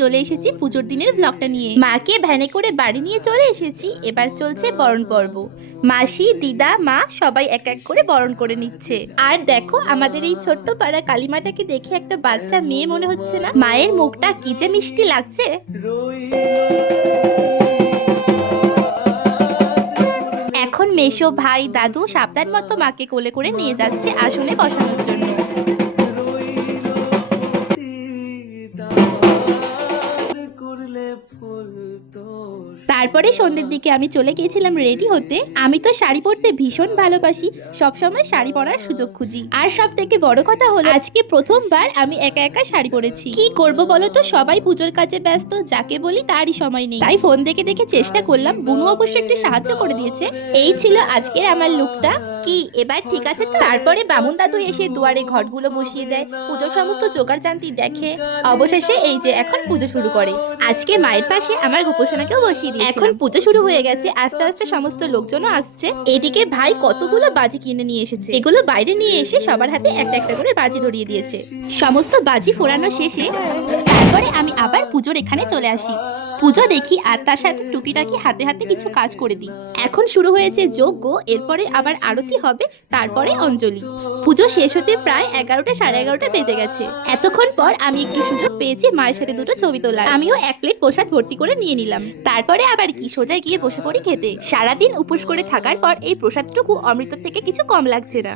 চলে এসেছি পুজোর দিনের ব্লগটা নিয়ে। মাকে ভ্যানে করে বাড়ি নিয়ে চলে এসেছি। এবার চলছে বরণ পর্ব। মাসি, দিদা, মা সবাই এক এক করে বরণ করে নিচ্ছে। আর দেখো আমাদের এই ছোট্ট পাড়া কালিমাটাকে দেখে একটা বাচ্চা মেয়ে মনে হচ্ছে না? মায়ের মুখটা কি যে মিষ্টি লাগছে। এখন মেশো, ভাই, দাদু সাবধান মতো মাকে কোলে করে নিয়ে যাচ্ছে আসনে বসানোর জন্য। তারপরে সন্ধ্যের দিকে আমি চলে গিয়েছিলাম রেডি হতে। আমি তো শাড়ি পরতে ভীষণ ভালোবাসি, সবসময় শাড়ি পরার সুযোগ খুঁজি। আর সব থেকে বড় কথা হলো আজকে প্রথমবার আমি একা একা শাড়ি পরেছি। কি করব বলো তো, সবাই পুজোর কাজে ব্যস্ত, যাকে বলি তারই সময় নেই। তাই ফোন দেখে দেখে চেষ্টা করলাম, বুনু অবশ্য একটু সাহায্য করে দিয়েছে। এই ছিল আজকের আমার লুকটা। কি এবার ঠিক আছে তো? তারপরে বামুন দাদু এসে দুয়ারে ঘটগুলো বসিয়ে দেয়, পুজোর সমস্ত জোগাড় জান্তি দেখে। অবশেষে এই যে এখন পুজো শুরু করে। আজকে মায়ের পাশে আমার গোপোষণাকেও বসিয়ে দিয়েছে। এখন পুজো শুরু হয়ে গেছে, আস্তে আস্তে সমস্ত লোকজনও আসছে। এদিকে ভাই কতগুলো বাজি কিনে নিয়ে এসেছে, এগুলো বাইরে নিয়ে এসে সবার হাতে একটা একটা করে বাজি ধরিয়ে দিয়েছে। সমস্ত বাজি ফোড়ানো শেষে তারপরে আমি আবার পুজোর এখানে চলে আসি। পুজো দেখি আর তার সাথে টুকিটাকি হাতে হাতে কিছু কাজ করে দিই। এখন শুরু হয়েছে যজ্ঞ, এরপরে আবার আরতি হবে, তারপরে অঞ্জলি। পুজো শেষ হতে প্রায় 11টা সাড়ে 11টা বেজে গেছে। এতক্ষণ পর আমি একটু সুযোগ পেয়েছি মায়ের সাথে দুটো ছবি তোলার। আমিও 1 প্লেট প্রসাদ ভর্তি করে নিয়ে নিলাম। তারপরে আবার কি সোজা গিয়ে বসে পড়ি খেতে। সারাদিন উপোস করে থাকার পর এই প্রসাদটুকু অমৃত থেকে কিছু কম লাগছে না।